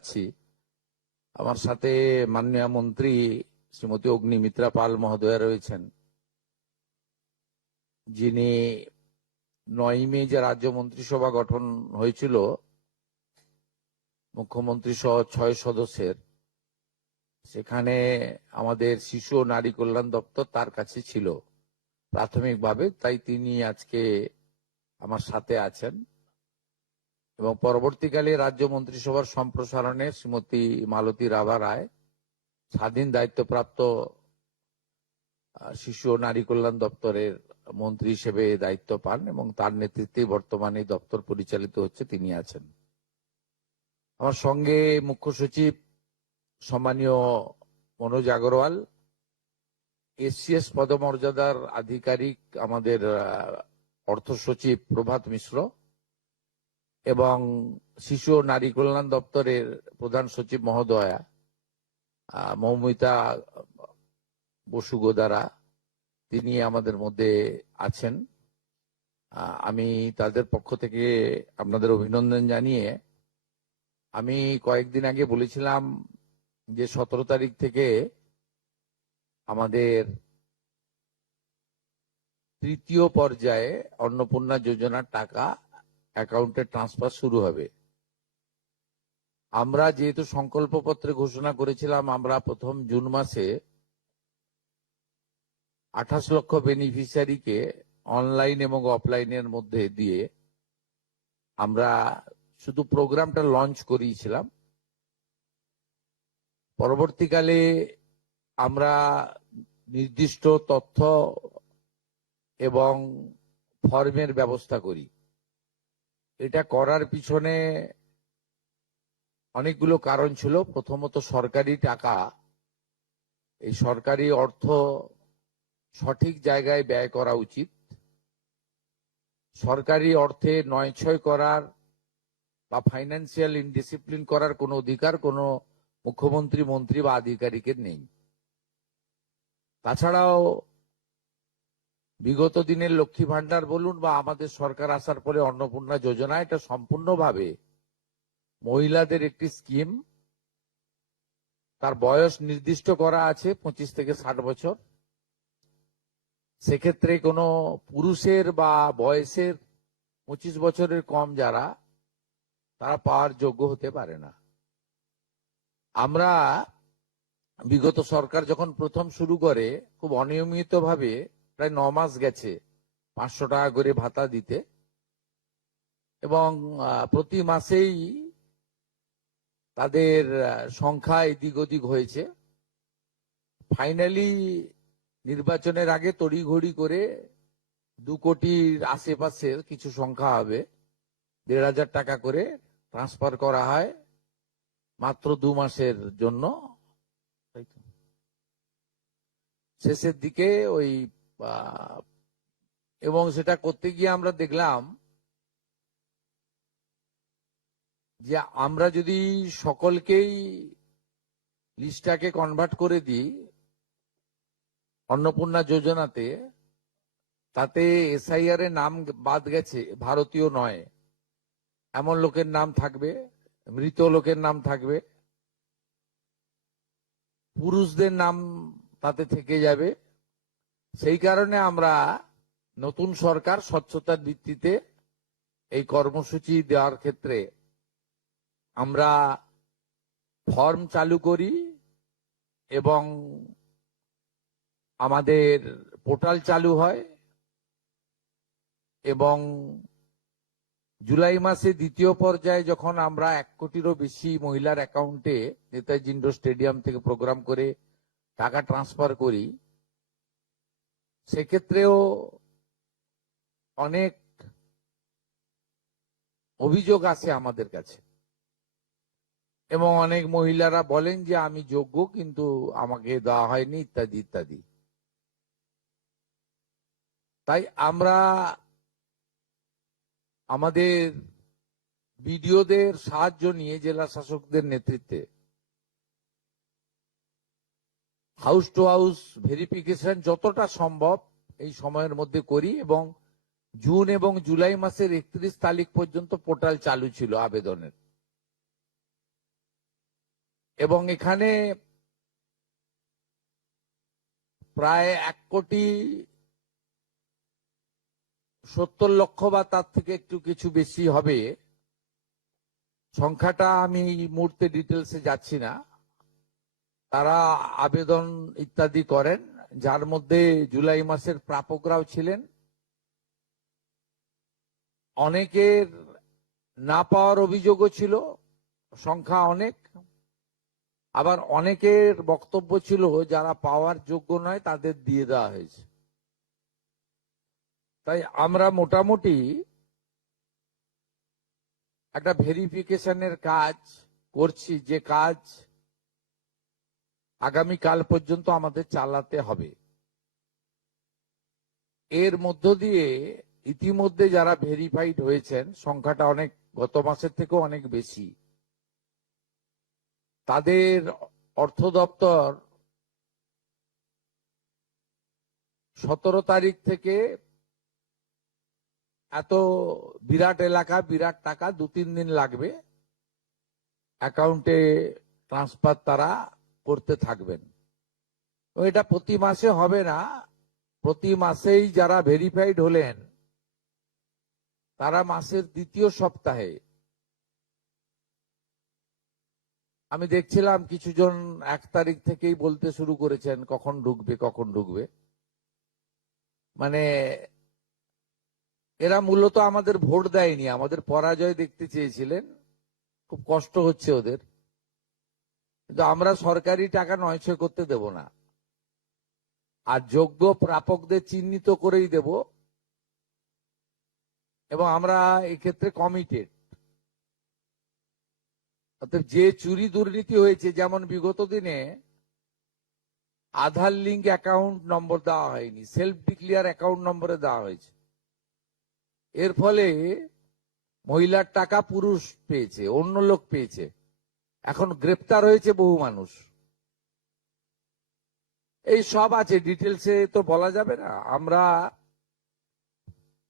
যাচ্ছি, আমার সাথে মাননীয় মন্ত্রী শ্রীমতী অগ্নিমিত্রা পাল মহোদয়া রয়েছেন, যিনি 9 মে যে রাজ্য মন্ত্রিসভা গঠন হয়েছিল মুখ্যমন্ত্রী সহ 6 সদস্যের, সেখানে আমাদের শিশু ও নারী কল্যাণ দপ্তর তার কাছে ছিল প্রাথমিকভাবে। তাই তিনি আজকে আমার সাথে আছেন এবং পরবর্তীকালে রাজ্য মন্ত্রিসভার সম্প্রসারণে শ্রীমতী মালতী রাভা রায় স্বাধীন দায়িত্বপ্রাপ্ত শিশু ও নারী কল্যাণ দপ্তরের মন্ত্রী হিসেবে দায়িত্ব পান এবং তার নেতৃত্বে বর্তমানে দপ্তর পরিচালিত হচ্ছে, তিনি আছেন। আমার সঙ্গে মুখ্য সচিব সম্মানীয় মনোজ আগরওয়াল, এসসিএস পদমর্যাদার আধিকারিক আমাদের অর্থ সচিব প্রভাত মিশ্র এবং শিশু ও নারী কল্যাণ দপ্তরের প্রধান সচিব মহোদয়া মৌমিতা বসু গোদারা, তিনি আমাদের মধ্যে আছেন। আমি তাদের পক্ষ থেকে আপনাদের অভিনন্দন জানিয়ে, আমি কয়েকদিন আগে বলেছিলাম যে 17 তারিখ থেকে আমাদের তৃতীয় পর্যায়ে অন্নপূর্ণা যোজনার টাকা অ্যাকাউন্টে ট্রান্সফার শুরু হবে। আমরা যেহেতু সংকল্পপত্রে ঘোষণা করেছিলাম, আমরা প্রথম জুন মাসে 28 লক্ষ বেনিফিশিয়ারিকে অনলাইন এবং অফলাইনের মধ্যে দিয়ে আমরা শুধু প্রোগ্রামটা লঞ্চ করিয়েছিলাম। পরবর্তীকালে আমরা নির্দিষ্ট তথ্য এবং ফর্মের ব্যবস্থা করি। এটা করার পিছনে অনেকগুলো কারণ ছিল। প্রথমত, সরকারি টাকা, এই সরকারি অর্থ সঠিক জায়গায় ব্যয় করা উচিত। সরকারি অর্থে নয়ছয় করার বা ফাইন্যান্সিয়াল ইনডিসিপ্লিন করার কোনো অধিকার কোনো মুখ্যমন্ত্রী, মন্ত্রী বা আধিকারিকের নেই। তাছাড়াও বিগত দিনের লক্ষ্মী ভান্ডার বলুন বা আমাদের সরকার আসার পরে অন্নপূর্ণা যোজনা, এটা সম্পূর্ণভাবে মহিলাদের একটি স্কিম। তার বয়স নির্দিষ্ট করা আছে 25 থেকে 60 বছর। সেক্ষেত্রে কোনো পুরুষের বা বয়সের 25 বছরের কম যারা, তারা পাওয়ার যোগ্য হতে পারে না। আমরা বিগত সরকার যখন প্রথম শুরু করে, খুব অনিয়মিতভাবে প্রায় 9 মাস গেছে 500 টাকা করে ভাতা দিতে, এবং প্রতি মাসেই তাদের সংখ্যা এদিক ওদিক হয়েছে। ফাইনালি নির্বাচনের আগে তড়িঘড়ি করে 2 কোটির আশেপাশের কিছু সংখ্যা হবে, 1,500 টাকা করে ট্রান্সফার করা হয় মাত্র 2 মাসের জন্য। শেষের দিকে ওই এবং সেটা করতে গিয়ে আমরা দেখলাম যে আমরা যদি সকলকেই লিস্টটাকে কনভার্ট করে দিই অন্নপূর্ণা যোজনাতে, তাতে এসআইআর এর নাম বাদ গেছে, ভারতীয় নয় এমন লোকের নাম থাকবে, মৃত লোকের নাম থাকবে, পুরুষদের নাম তাতে থেকে যাবে। সেই কারণে আমরা নতুন সরকার স্বচ্ছতার ভিত্তিতে এই কর্মসূচি দেওয়ার ক্ষেত্রে আমরা ফর্ম চালু করি এবং আমাদের পোর্টাল চালু হয়, এবং জুলাই মাসে দ্বিতীয় পর্যায়ে যখন আমরা 1 কোটিরও বেশি মহিলার অ্যাকাউন্টে নেতাজি ইন্ডোর স্টেডিয়াম থেকে প্রোগ্রাম করে টাকা ট্রান্সফার করি, সেক্ষেত্রেও অনেক অভিযোগ আসে আমাদের কাছে, এবং অনেক মহিলারা বলেন যে আমি যোগ্য কিন্তু আমাকে দেওয়া হয়নি, ইত্যাদি ইত্যাদি। তাই আমরা আমাদের বিডিওদের সাহায্য নিয়ে জেলা শাসকদের নেতৃত্বে হাউস টু হাউস ভেরিফিকেশন যতটা সম্ভব এই সময়ের মধ্যে করি, এবং জুন এবং জুলাই মাসের 31 তারিখ পর্যন্ত পোর্টাল চালু ছিল আবেদনের। এবং এখানে প্রায় 1,70,00,000 বা তার থেকে একটু কিছু বেশি হবে। সংখ্যাটা আমি এই মুহূর্তে ডিটেলসে যাচ্ছি না। তারা আবেদন ইত্যাদি করেন, যার মধ্যে জুলাই মাসের প্রাপকরাও ছিলেন। অনেকের না পাওয়ার অভিযোগও ছিল, সংখ্যা অনেক। আবার অনেকের বক্তব্য ছিল যারা পাওয়ার যোগ্য নয় তাদের দিয়ে দেওয়া হয়েছে। তাই আমরা মোটামুটি একটা ভেরিফিকেশনের কাজ করছি, যে কাজ আগামীকাল পর্যন্ত আমাদের চালাতে হবে। এর মধ্য দিয়ে ইতিমধ্যে যারা ভেরিফাইড হয়েছেন, সংখ্যাটা অনেক, গত মাসের থেকেও অনেক বেশি, তাদের অর্থ দপ্তর 17 তারিখ থেকে এত বিরাট এলাকা, বিরাট টাকা, 2-3 দিন লাগবে, অ্যাকাউন্টে ট্রান্সফার তারা করতে থাকবেন। এটা প্রতি মাসে হবে না, প্রতি মাসেই যারা ভেরিফাইড হলেন তারা মাসের দ্বিতীয় সপ্তাহে, আমি দেখছিলাম কিছুজন 1 তারিখ থেকেই বলতে শুরু করেছেন কখন ঢুকবে কখন ঢুকবে। মানে এরা মূলত আমাদের ভোট দেয়নি, আমাদের পরাজয় দেখতে চেয়েছিলেন। খুব কষ্ট হচ্ছে ওদের, কিন্তু আমরা সরকারি টাকা নয়ছয় করতে দেব না, আর যোগ্য প্রাপকদের চিহ্নিত করেই দেব। এবং আমরা এক্ষেত্রে কমিটেড। অর্থাৎ যে চুরি দুর্নীতি হয়েছে, যেমন বিগত দিনে আধার লিঙ্ক অ্যাকাউন্ট নম্বর দেওয়া হয়নি, সেলফ ডিক্লিয়ার অ্যাকাউন্ট নম্বরে দেওয়া হয়েছে। এর ফলে মহিলার টাকা পুরুষ পেয়েছে, অন্য লোক পেয়েছে, এখন গ্রেপ্তার হয়েছে বহু মানুষ। এই সব আছে, ডিটেলসে তো বলা যাবে না। আমরা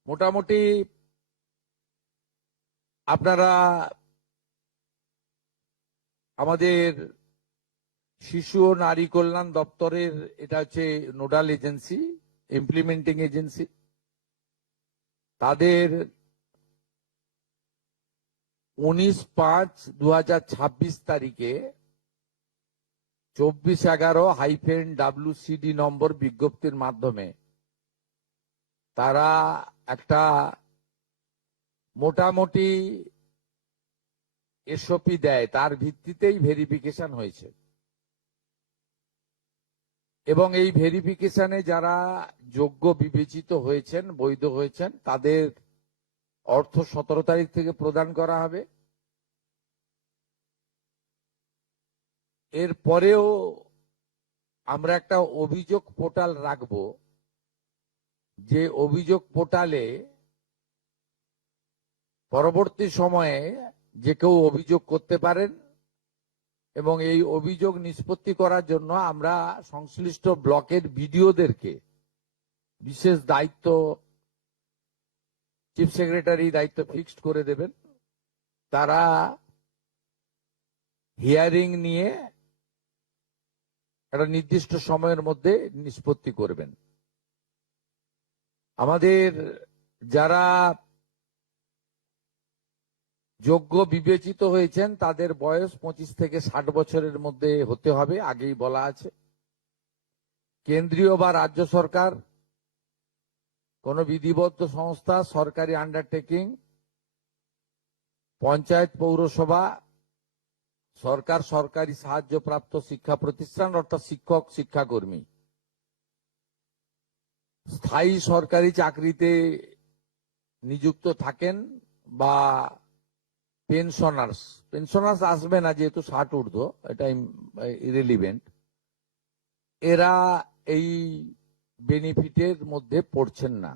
মোটামুটি, আপনারা আমাদের শিশু ও নারী কল্যাণ দপ্তরের, এটা হচ্ছে নোডাল এজেন্সি, ইমপ্লিমেন্টিং এজেন্সি, তাদের 19/5/2026 তারিখে 2411-WCD নম্বর বিজ্ঞপ্তির মাধ্যমে তারা একটা মোটামুটি এসওপি দেয়, তার ভিত্তিতেই ভেরিফিকেশন হয়েছে। এবং এই ভেরিফিকেশনে যারা যোগ্য বিবেচিত হয়েছেন, বৈধ হয়েছেন, তাদের অর্থ 17 তারিখ থেকে প্রদান করা হবে। এর পরেও আমরা একটা অভিযোগ পোর্টাল রাখব, যে অভিযোগ পোর্টালে পরবর্তী সময়ে যে কেউ অভিযোগ করতে পারেন, এবং এই অভিযোগ নিষ্পত্তি করার জন্য আমরা সংশ্লিষ্ট ব্লকের বিডিওদেরকে বিশেষ দায়িত্ব, চিফ সেক্রেটারি দায়িত্ব ফিক্সড করে দেবেন। তারা হিয়ারিং নিয়ে একটা নির্দিষ্ট সময়ের মধ্যে নিষ্পত্তি করবেন। আমাদের যারা যোগ্য বিবেচিত হয়েছেন তাদের বয়স 25 থেকে 60 বছরের মধ্যে হতে হবে, আগেই বলা আছে। কেন্দ্রীয় বা রাজ্য সরকার, কোন বিধিবদ্ধ সংস্থা, সরকারি আন্ডারটেকিং, পঞ্চায়েত, পৌরসভা, সরকার, সরকারি সাহায্যপ্রাপ্ত শিক্ষা প্রতিষ্ঠান অর্থাৎ শিক্ষক, শিক্ষাকর্মী, স্থায়ী সরকারি চাকরিতে নিযুক্ত থাকেন, বা পেনশনার্স আসবে না যেহেতু 60 ঊর্ধ্ব, এটা ইরেলিভেন্ট। এরা এই বেনিফিটের মধ্যে পড়ছেন না।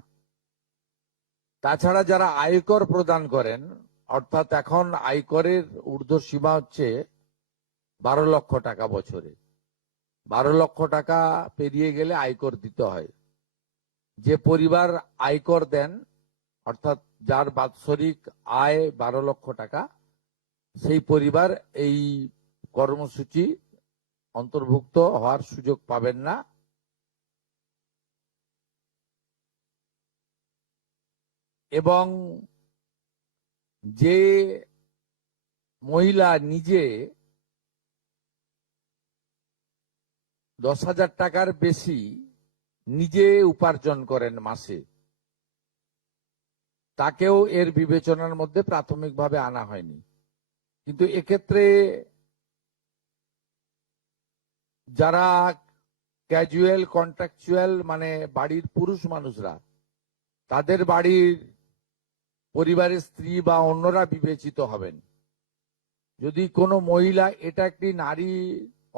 তাছাড়া যারা আয়কর প্রদান করেন, অর্থাৎ এখন আয়করের ঊর্ধ্ব সীমা হচ্ছে 12 লক্ষ টাকা বছরে। 12 লক্ষ টাকা পেরিয়ে গেলে আয়কর দিতে হয়। যে পরিবার আয়কর দেন, অর্থাৎ যার বাৎসরিক আয় 12 লক্ষ টাকা, সেই পরিবার এই কর্মসূচি অন্তর্ভুক্ত হওয়ার সুযোগ পাবেন না। এবং যে মহিলা নিজে 10,000 টাকার বেশি নিজে উপার্জন করেন মাসে, তাকেও এর বিবেচনার মধ্যে প্রাথমিকভাবে আনা হয়নি। কিন্তু এক্ষেত্রে যারা ক্যাজুয়াল কন্ট্রাকচুয়াল মানে বাড়ির পুরুষ মানুষরা, তাদের বাড়ির পরিবারের স্ত্রী বা অন্যরা বিবেচিত হবেন। যদি কোনো মহিলা, এটা একটি নারী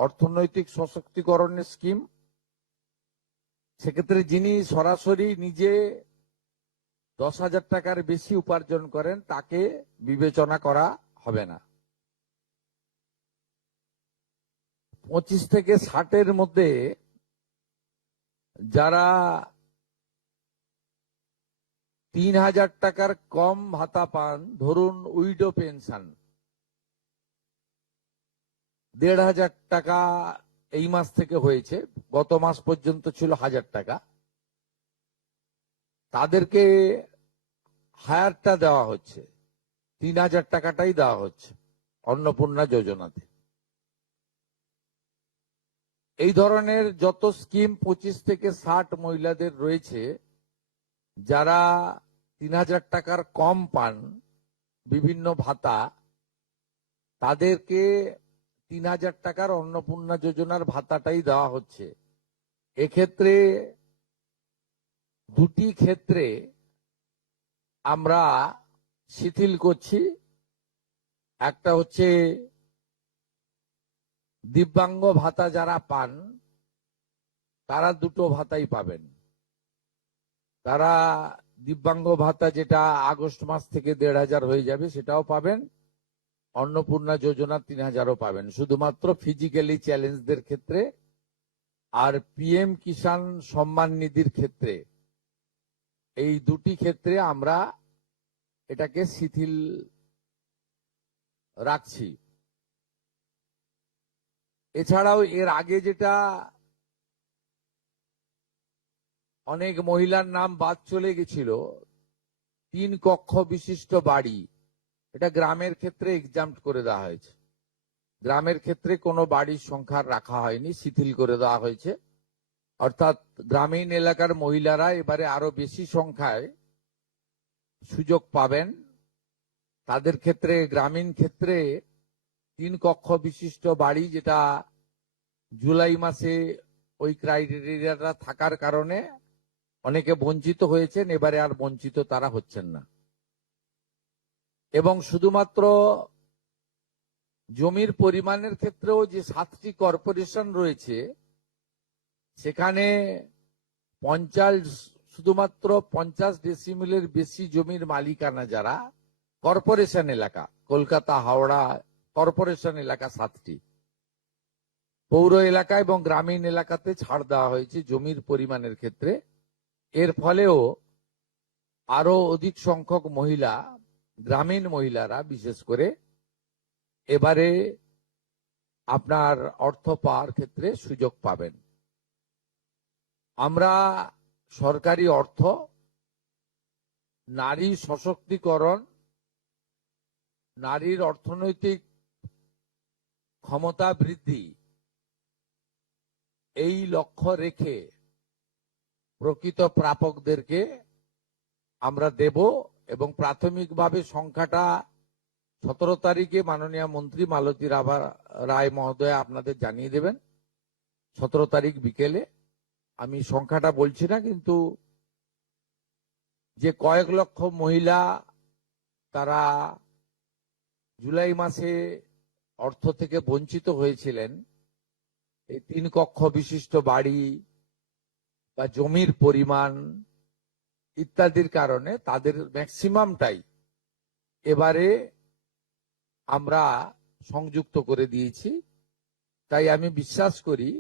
অর্থনৈতিক সশক্তিকরণের স্কিম, সেক্ষেত্রে যিনি সরাসরি নিজে 10,000 টাকার বেশি উপার্জন করেন তাকে বিবেচনা করা হবে না। 25 থেকে 60-এর মধ্যে যারা 3,000 টাকার কম ভাতা পান, ধরুন উইডো পেনশন 1,500 টাকা এই মাস থেকে হয়েছে, গত মাস পর্যন্ত ছিল 1,000 টাকা, তাদেরকে হায়ারটা দেওয়া হচ্ছে, 3,000 টাকাটাই দেওয়া হচ্ছে অন্নপূর্ণা যোজনাতে। এই ধরনের যত স্কিম 25 থেকে 60 মহিলাদের রয়েছে, যারা 3,000 টাকার কম পান বিভিন্ন ভাতা, তাদেরকে 3,000 টাকার অন্নপূর্ণা যোজনার ভাতাটাই দেওয়া হচ্ছে। এক্ষেত্রে দুটি ক্ষেত্রে আমরা শিথিল করছি। একটা হচ্ছে দিব্যাঙ্গ ভাতা যারা পান তারা দুটো ভাতাই পাবেন। তারা দিব্যাঙ্গ ভাতা যেটা আগস্ট মাস থেকে 1,500 হয়ে যাবে সেটাও পাবেন, অন্নপূর্ণা যোজনা 3,000ও পাবেন, শুধুমাত্র ফিজিক্যালি চ্যালেঞ্জদের ক্ষেত্রে। আর পিএম কিষাণ সম্মান নিধির ক্ষেত্রে, এই দুটি ক্ষেত্রে আমরা এটাকে শিথিল রাখছি। এছাড়াও এর আগে যেটা অনেক মহিলার নাম বাদ চলে গেছিল, 3 কক্ষ বিশিষ্ট বাড়ি, এটা গ্রামের ক্ষেত্রে এক্সাম্পট করে দেওয়া হয়েছে। গ্রামের ক্ষেত্রে কোনো বাড়ির সংখ্যা রাখা হয়নি, শিথিল করে দেওয়া হয়েছে। অর্থাৎ গ্রামীণ এলাকার মহিলারা এবারে আরো বেশি সংখ্যায় সুযোগ পাবেন। তাদের ক্ষেত্রে, গ্রামীণ ক্ষেত্রে 3 কক্ষ বিশিষ্ট বাড়ি, যেটা জুলাই মাসে ওই ক্রাইটেরিয়াটা থাকার কারণে অনেকে বঞ্চিত হয়েছেন, এবারে আর বঞ্চিত তারা হচ্ছেন না। এবং শুধুমাত্র জমির পরিমাণের ক্ষেত্রেও যে 7টি কর্পোরেশন রয়েছে, সেখানে শুধুমাত্র 50 ডেসিমেলের বেশি জমির মালিকানা যারা কর্পোরেশন এলাকা, কলকাতা হাওড়া কর্পোরেশন এলাকা 7টি, পৌর এলাকা এবং গ্রামীণ এলাকাতে ছাড় দেওয়া হয়েছে জমির পরিমাণের ক্ষেত্রে। এর ফলেও আরো অধিক সংখ্যক মহিলা, গ্রামীণ মহিলারা বিশেষ করে, এবারে আপনার অর্থ পাওয়ার ক্ষেত্রে সুযোগ পাবেন। আমরা সরকারি অর্থ, নারী সশক্তিকরণ, নারীর অর্থনৈতিক ক্ষমতা বৃদ্ধি, এই লক্ষ্য রেখে প্রকৃত প্রাপকদেরকে আমরা দেব। এবং প্রাথমিকভাবে সংখ্যাটা 17 তারিখে মাননীয় মন্ত্রী মালতী রায় মহোদয় আপনাদের জানিয়ে দেবেন। 17 তারিখ বিকেলে। আমি সংখ্যাটা বলছি না, কিন্তু যে কয়েক লক্ষ মহিলা তারা জুলাই মাসে অর্থ থেকে বঞ্চিত হয়েছিলেন, এই 3 কক্ষ বিশিষ্ট বাড়ি বা জমির পরিমাণ ইত্যাদির কারণে তাদের ম্যাক্সিমামটাই এবারে আমরা সংযুক্ত করে দিয়েছি। তাই আমি বিশ্বাস করি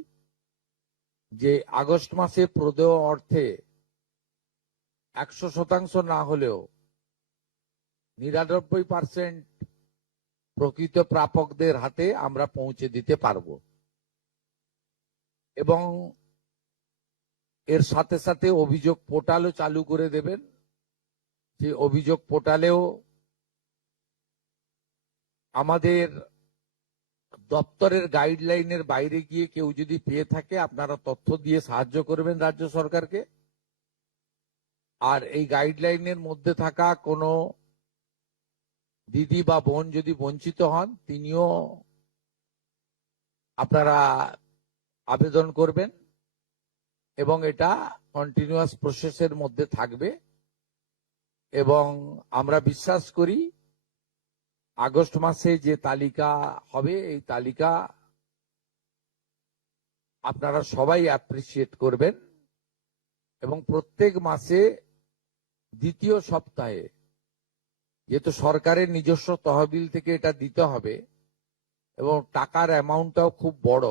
যে আগস্ট মাসে প্রদেয় অর্থে 100% না হলেও 99% প্রকৃত প্রাপকদের হাতে আমরা পৌঁছে দিতে পারবো। এবং এর সাথে সাথে অভিযোগ পোর্টালও চালু করে দেবেন। সেই অভিযোগ পোর্টালেও আমাদের দপ্তরের গাইডলাইনের বাইরে গিয়ে কেউ যদি পেয়ে থাকে আপনারা তথ্য দিয়ে সাহায্য করবেন রাজ্য সরকারকে। আর এই গাইডলাইনের মধ্যে থাকা কোনো দিদি বা বোন যদি বঞ্চিত হন তিনিও আপনারা আবেদন করবেন এবং এটা কন্টিনিউয়াস প্রসেসের মধ্যে থাকবে। এবং আমরা বিশ্বাস করি আগস্ট মাসে যে তালিকা হবে এই তালিকা আপনারা সবাই অ্যাপ্রিসিয়েট করবেন এবং প্রত্যেক মাসে দ্বিতীয় সপ্তাহে, যেহেতু সরকারের নিজস্ব তহবিল থেকে এটা দিতে হবে এবং টাকার অ্যামাউন্টটাও খুব বড়,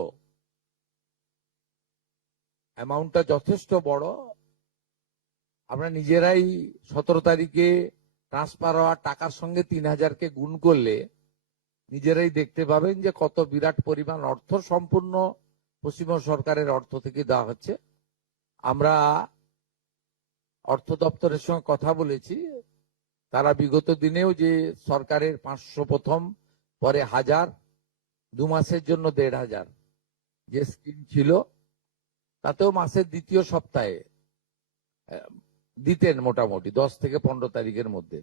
অ্যামাউন্টটা যথেষ্ট বড়। আমরা নিজেরাই 17 তারিখে ট্রান্সফার হওয়া টাকার সঙ্গে 3000কে গুণ করলে নিজেরাই দেখতে পাবেন যে কত বিরাট পরিমাণ অর্থ সম্পূর্ণ পশ্চিমবঙ্গ সরকারের অর্থ থেকে দেওয়া হচ্ছে। আমরা অর্থ দপ্তরের সঙ্গে কথা বলেছি, তারা বিগত দিনেও যে সরকারের 500 প্রথম, পরে 1000, 2 মাসের জন্য 1500 যে স্কিম ছিল তাতেও মাসের দ্বিতীয় সপ্তাহে দিতেন মোটামুটি 10 থেকে 15 তারিখের মধ্যে।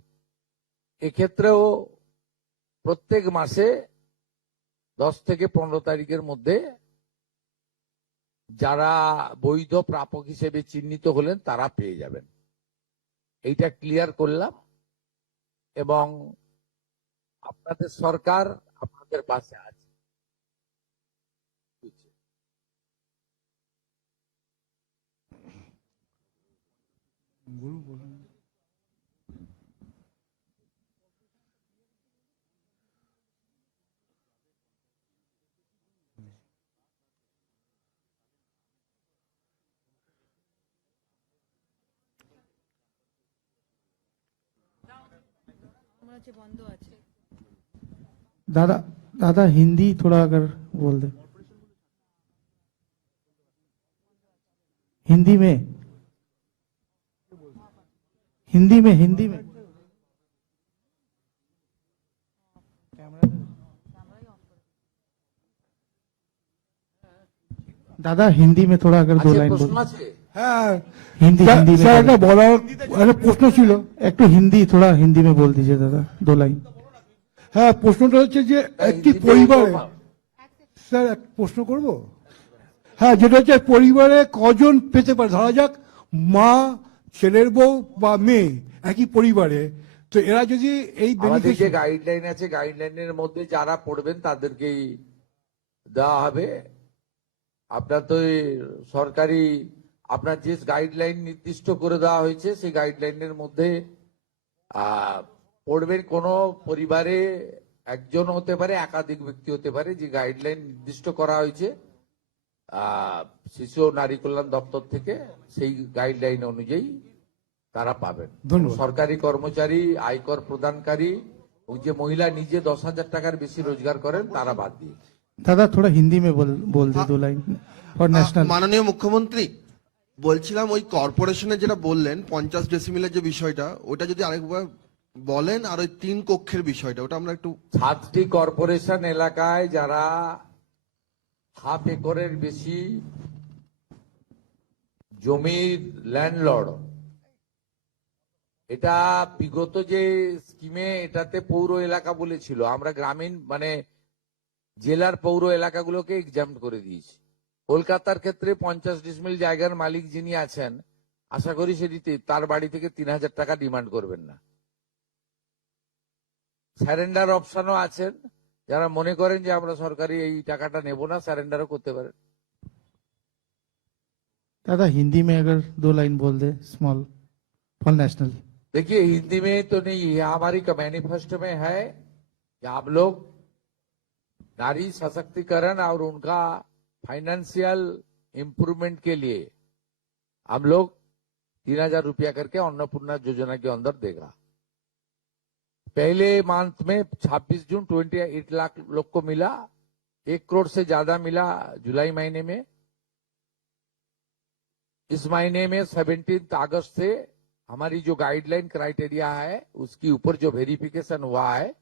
এক্ষেত্রেও প্রত্যেক মাসে 10 থেকে 15 তারিখের মধ্যে যারা বৈধ প্রাপক হিসেবে চিহ্নিত হলেন তারা পেয়ে যাবেন। এইটা ক্লিয়ার করলাম এবং আপনাদের সরকার আপনাদের পাশে আছে। दादा दादा हिंदी थोड़ा अगर बोल दे, हिंदी में हिंदी में हिंदी में दादा हिंदी में थोड़ा अगर 2 लाइन बोल। প্রশ্ন আছে? হ্যাঁ हिंदी हिंदी স্যার में একটা বলার একটা প্রশ্ন ছিল। एक तो हिंदी थोड़ा हिंदी में बोल दीजिए दादा 2 लाइन। হ্যাঁ প্রশ্নটা হচ্ছে যে একটি হিন্দিতে পরিবারে, তো- স্যার এক প্রশ্ন করব। হ্যাঁ যেটা হচ্ছে পরিবারে কজন পেতে পারে, ধরা যাক মা, ছেলের বউ বা মেয়ে একই পরিবারে, তো এরা যদি এই আমাদের যে বেনিফিশিয়ারি, গাইডলাইন আছে গাইডলাইনের মধ্যে যারা পড়বেন তাদেরকেই দেওয়া হবে। আপনার তো এই সরকারি আপনার যে গাইডলাইন নির্দিষ্ট করে দেওয়া হয়েছে সেই গাইডলাইনের মধ্যে পড়বেন। কোন পরিবারে একজন হতে পারে, একাধিক ব্যক্তি হতে পারে, যে গাইডলাইন নির্দিষ্ট করা হয়েছে শিশু ও নারী কল্যাণ দপ্তর থেকে, সেই গাইডলাইন অনুযায়ী তারা পাবেন। ধন্যবাদ। সরকারি কর্মচারী, আয়কর প্রদানকারী ও যে মহিলা নিজে 10,000 টাকার বেশি রোজগার করেন তারা বাদ দিয়ে। दादा थोड़ा हिंदी में बोल दे 2 लाइन और नेशनल। মাননীয় মুখ্যমন্ত্রী, বলছিলাম ওই কর্পোরেশনে যেটা বললেন 50 ডেসিমিলের যে বিষয়টা, ওটা যদি আরেকবার বলেন, আর ওই 3 কক্ষের বিষয়টা ওটা আমরা একটু। 7টি কর্পোরেশন এলাকায় যারা হাফ একরের বেশি জমির ল্যান্ডলর্ড, এটা বিগত যে স্কিমে এটাতে পৌর এলাকা বলেছিল, আমরা গ্রামীণ মানে জেলার পৌর এলাকাগুলোকে এক্সাম করে দিয়েছি। কলকাতার ক্ষেত্রে 50 ডিসমিল জায়গার মালিক যিনি আছেন, আশা করি সেটিতে তার বাড়ি থেকে 3000 টাকা ডিমান্ড করবেন না। স্যারেন্ডার অপশনও আছেন, যারা মনে করেন যে আমরা সরকারি এই টাকাটা নেব না, স্যারেন্ডারও করতে পারেন। दादा हिंदी में अगर 2 लाइन बोल दे स्मॉल फॉर नेशनल। देखिए हिंदी में तो नहीं है, हमारी मैनिफेस्टो में है कि आप लोग नारी सशक्तिकरण और उनका फाइनेंशियल इम्प्रूवमेंट के लिए हम लोग 3000 रुपया करके अन्नपूर्णा योजना के अंदर देगा। पहले मंथ में 26 जून 28 लाख लोग को मिला, 1 करोड़ से ज्यादा मिला जुलाई महीने में। इस महीने में 17 अगस्त से हमारी जो गाइडलाइन क्राइटेरिया है उसके ऊपर जो वेरिफिकेशन हुआ है,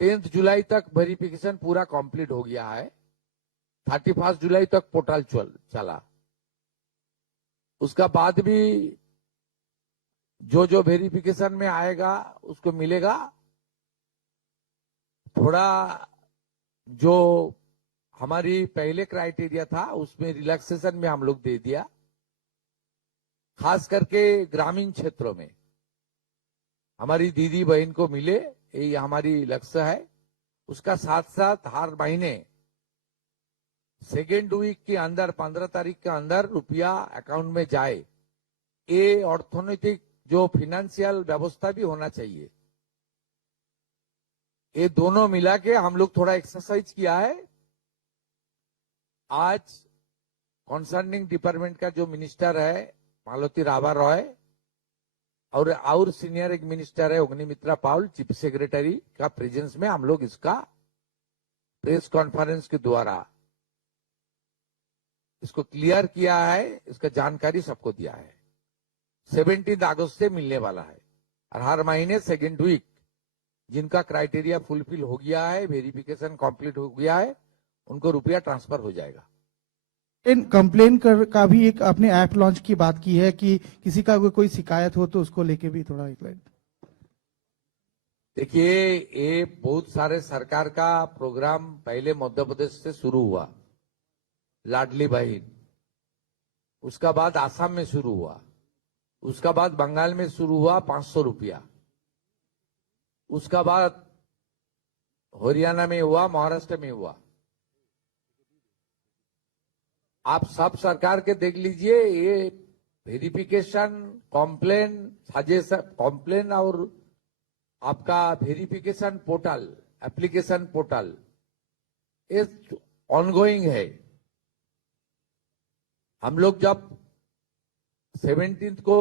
10 जुलाई तक वेरिफिकेशन पूरा कंप्लीट हो गया है। 31 जुलाई तक पोर्टल चला। उसका बाद भी जो जो वेरिफिकेशन में आएगा उसको मिलेगा। थोड़ा जो हमारी पहले क्राइटेरिया था उसमें रिलैक्सेशन में हम लोग दे दिया, खास करके ग्रामीण क्षेत्रों में हमारी दीदी बहन को मिले, यही हमारी लक्ष्य है। उसका साथ साथ हर महीने सेकेंड वीक के अंदर 15 तारीख के अंदर रुपया अकाउंट में जाए, ये अर्थनैतिक जो फाइनेंशियल व्यवस्था भी होना चाहिए। ये दोनों मिला के हम लोग थोड़ा एक्सरसाइज किया है। आज कंसर्निंग डिपार्टमेंट का जो मिनिस्टर है मालती राबा रॉय और सीनियर एक मिनिस्टर है अग्निमित्रा पाउल, चीफ सेक्रेटरी का प्रेजेंस में हम लोग इसका प्रेस कॉन्फ्रेंस के द्वारा इसको क्लियर किया है, इसका जानकारी सबको दिया है। 17 अगस्त से मिलने वाला है और हर महीने सेकेंड वीक जिनका क्राइटेरिया फुलफिल हो गया है, वेरिफिकेशन कंप्लीट हो गया है, उनको रुपया ट्रांसफर हो जाएगा। इन कंप्लेन का भी एक आपने ऐप लॉन्च की बात की है कि किसी का कोई शिकायत हो तो उसको लेके भी थोड़ा एक लाइन। देखिए, ये बहुत सारे सरकार का प्रोग्राम पहले मध्य प्रदेश से शुरू हुआ, लाडली बहन, उसका बाद आसाम में शुरू हुआ, उसका बाद बंगाल में शुरू हुआ 500 रुपया, उसका बाद हरियाणा में हुआ, महाराष्ट्र में हुआ। आप सब सरकार के देख लीजिए, ये वेरिफिकेशन, कॉम्प्लेन, सजेशन, कॉम्प्लेन और आपका वेरिफिकेशन पोर्टल, एप्लीकेशन पोर्टल, ये ऑनगोइंग है। हम लोग जब 17 को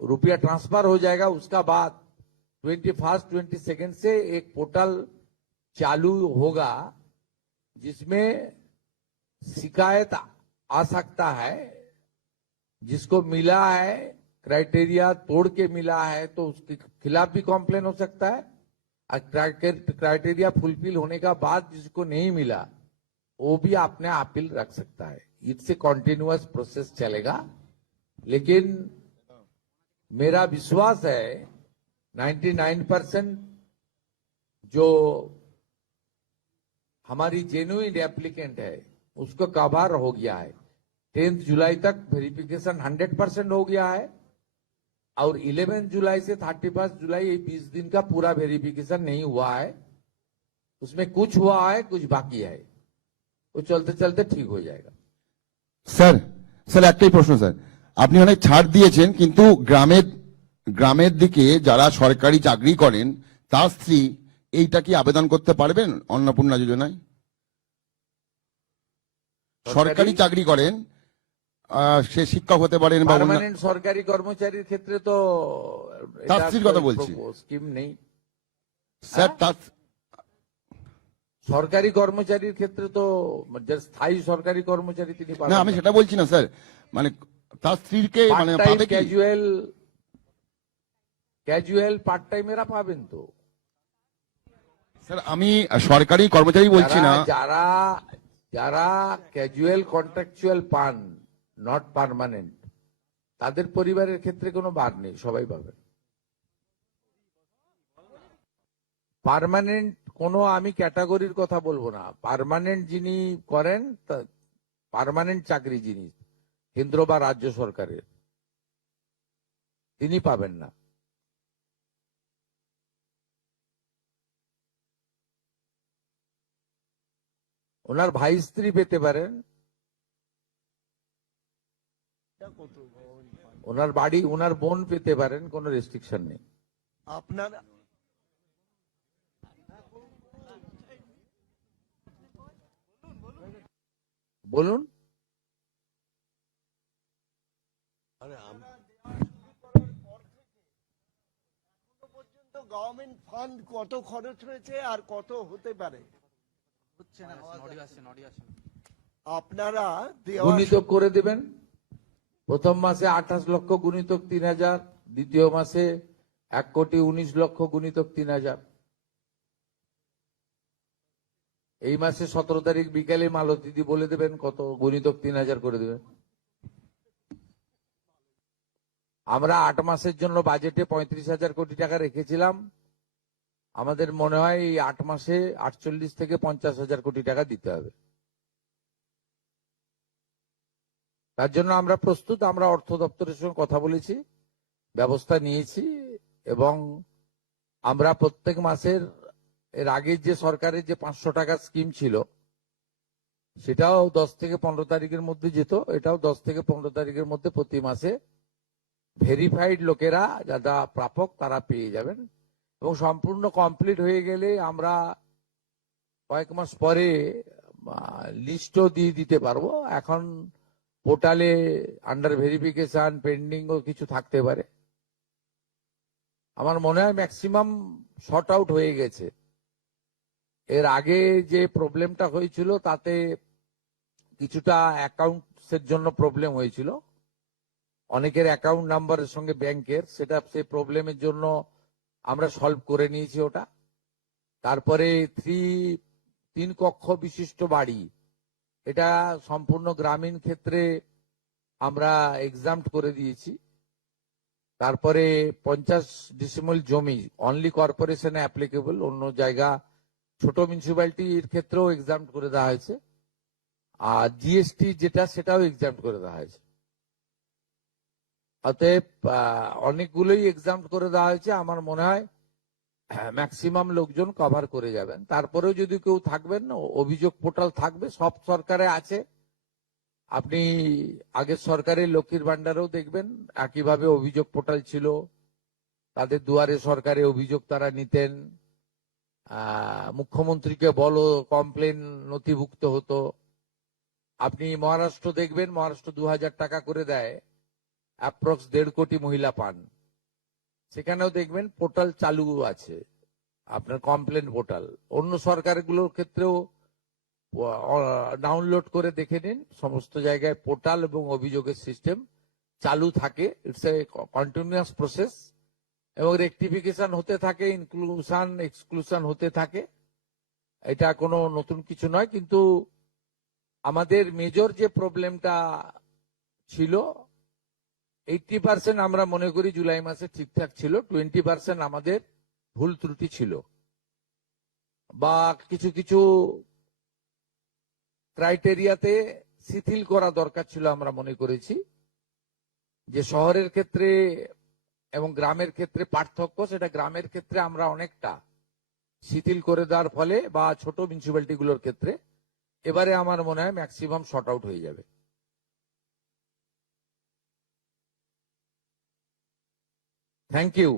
रुपया ट्रांसफर हो जाएगा, उसका बाद 21, 22 से एक पोर्टल चालू होगा जिसमें शिकायत आ सकता है। जिसको मिला है, क्राइटेरिया तोड़ के मिला है, तो उसके खिलाफ भी कॉम्प्लेन हो सकता है। क्राइटेरिया फुलफिल होने का बाद जिसको नहीं मिला वो भी अपने अपील रख सकता है। इससे कॉन्टिन्यूअस प्रोसेस चलेगा। लेकिन मेरा विश्वास है 99% जो हमारी जेन्युइन एप्लीकेंट है उसको कवर हो गया है। 10 जुलाई तक वेरिफिकेशन 100% हो गया है और 11 जुलाई से 31 जुलाई ये 20 दिन का पूरा वेरिफिकेशन नहीं हुआ है। उसमें कुछ हुआ है, कुछ बाकी है, वो चलते चलते ठीक हो जाएगा। স্যার স্যার একটাই প্রশ্ন স্যার, আপনি অনেক ছাড় দিয়েছেন কিন্তু গ্রামের দিকে যারা সরকারি চাকরি করেন তার স্ত্রী এইটা কি আবেদন করতে পারবেন অন্নপূর্ণা যোজনায়? সরকারি চাকরি করেন, সে শিক্ষক হতে পারেন বা পার্মানেন্ট সরকারি কর্মচারীর ক্ষেত্রে তো তার স্ত্রীর কথা বলছি স্কিম নেই স্যার। তার সরকারি কর্মচারীর ক্ষেত্রে তো যে স্থায়ী সরকারি কর্মচারী তিনি না, আমি সেটা বলছি না স্যার, মানে তার স্ত্রীকে মানে পাবে কি? ক্যাজুয়াল পার্ট টাইমেরা পাবেন তো স্যার। আমি সরকারি কর্মচারী বলছি না, যারা যারা ক্যাজুয়াল কন্ট্রাকচুয়াল পান, নট পার্মানেন্ট, তাদের পরিবারের ক্ষেত্রে কোনো বার নেই, সবাই পাবেন। পার্মানেন্ট কোনো আমি ক্যাটাগরির কথা বলবো না। পার্মানেন্ট যিনি করেন, পার্মানেন্ট চাকরি যিনি কেন্দ্র বা রাজ্য সরকারের, তিনি পাবেন না। ওনার ভাই স্ত্রী পেতে পারেন, ওনার বাড়ি, ওনার বোন পেতে পারেন, কোনো রেস্ট্রিকশন নেই। আপনার বলুন। গভর্নমেন্ট ফান্ড কত খরচ হয়েছে আর কত হতে পারে আপনারা দেওয়া গুণিতক করে দিবেন। প্রথম মাসে 28 লক্ষ গুণিতক 3000, দ্বিতীয় মাসে 1,19,00,000 গুণিতক 3000। এই মাসে 17 তারিখ বিকালে মালতীদি বলে দেবেন কত গুণিতক 3000 করে দেবেন। আমরা 8 মাসের জন্য বাজেটে 35,000 কোটি টাকা রেখেছিলাম। আমাদের মনে হয় এই 8 মাসে 48 থেকে 50,000 কোটি টাকা দিতে হবে। তার জন্য আমরা প্রস্তুত। আমরা অর্থ দপ্তরের সঙ্গে কথা বলেছি, ব্যবস্থা নিয়েছি, এবং আমরা প্রত্যেক মাসের এর আগে যে সরকারের যে 500 টাকা স্কিম ছিল সেটাও 10 থেকে 15 তারিখের মধ্যে যেত, এটাও 10 থেকে 15 তারিখের মধ্যে প্রতি মাসে ভেরিফাইড লোকেরা যারা প্রাপক তারা পেয়ে যাবেন, এবং সম্পূর্ণ কমপ্লিট হয়ে গেলে আমরা কয়েক মাস পরে লিস্টও দিয়ে দিতে পারবো। এখন পোর্টালে আন্ডার ভেরিফিকেশন পেন্ডিং ও কিছু থাকতে পারে। আমার মনে হয় ম্যাক্সিমাম শর্ট আউট হয়ে গেছে। এর আগে যে প্রবলেমটা হয়েছিল তাতে কিছুটা অ্যাকাউন্টসের জন্য প্রবলেম হয়েছিল, অনেকের অ্যাকাউন্ট নাম্বারের সঙ্গে ব্যাংকের, সেটা সেই প্রবলেমের জন্য আমরা সলভ করে নিয়েছি ওটা। তারপরে 3 কক্ষ বিশিষ্ট বাড়ি, এটা সম্পূর্ণ গ্রামীণ ক্ষেত্রে আমরা এক্সাম্পট করে দিয়েছি। তারপরে 50 ডিসিমল জমি অনলি কর্পোরেশনে অ্যাপ্লিকেবল, অন্য জায়গা ছোট মিউনিসিপ্যালিটির ক্ষেত্রেও এক্সাম্পট করে দেওয়া হয়েছে। আর জিএসটি যেটা সেটাও এক্সাম্পট করে দেওয়া হয়েছে। অতএব অনেকগুলোই এক্সাম্পট করে দেওয়া হয়েছে। আমার মনে হয় ম্যাক্সিমাম লোকজন কভার করে যাবেন। তারপরেও যদি কেউ থাকবেন, অভিযোগ পোর্টাল থাকবে, সব সরকারে আছে। আপনি আগের সরকারের লক্ষ্মীর ভান্ডারেও দেখবেন একইভাবে অভিযোগ পোর্টাল ছিল, তাদের দুয়ারে সরকারে অভিযোগ তারা নিতেন, মুখ্যমন্ত্রীকে বলো কমপ্লেন নথিভুক্ত হতো। আপনি মহারাষ্ট্র দেখবেন, মহারাষ্ট্র 2000 টাকা করে দেয়, অ্যাপ্রক্স 1.5 কোটি মহিলা পান। সেখানেও দেখবেন পোর্টাল চালু আছে, আপনার কমপ্লেন পোর্টাল। অন্য সরকারগুলোর ক্ষেত্রেও ডাউনলোড করে দেখে নিন, সমস্ত জায়গায় পোর্টাল এবং অভিযোগের সিস্টেম চালু থাকে। ইটস এ কন্টিনিউয়াস প্রসেস, এবং রেকটিফিকেশন হতে থাকে, ইনক্লুশন এক্সক্লুশন হতে থাকে। এটা কোনো নতুন কিছু নয়। কিন্তু আমাদের মেজর যে প্রবলেমটা ছিল, 80% আমরা মনে করি জুলাই মাসে ঠিকঠাক ছিল, 20% আমাদের ভুল ত্রুটি ছিল, বা কিছু কিছু ক্রাইটেরিয়াতে শিথিল করা দরকার ছিল। আমরা মনে করেছি যে শহরের ক্ষেত্রে এবং গ্রামের ক্ষেত্রে পার্থক্য, সেটা গ্রামের ক্ষেত্রে আমরা অনেকটা শিথিল করে দেওয়ার ফলে, বা ছোট মিউনিসিপ্যালিটিগুলোর ক্ষেত্রে এবারে আমার মনে হয় ম্যাক্সিমাম শর্ট আউট হয়ে যাবে। Thank you.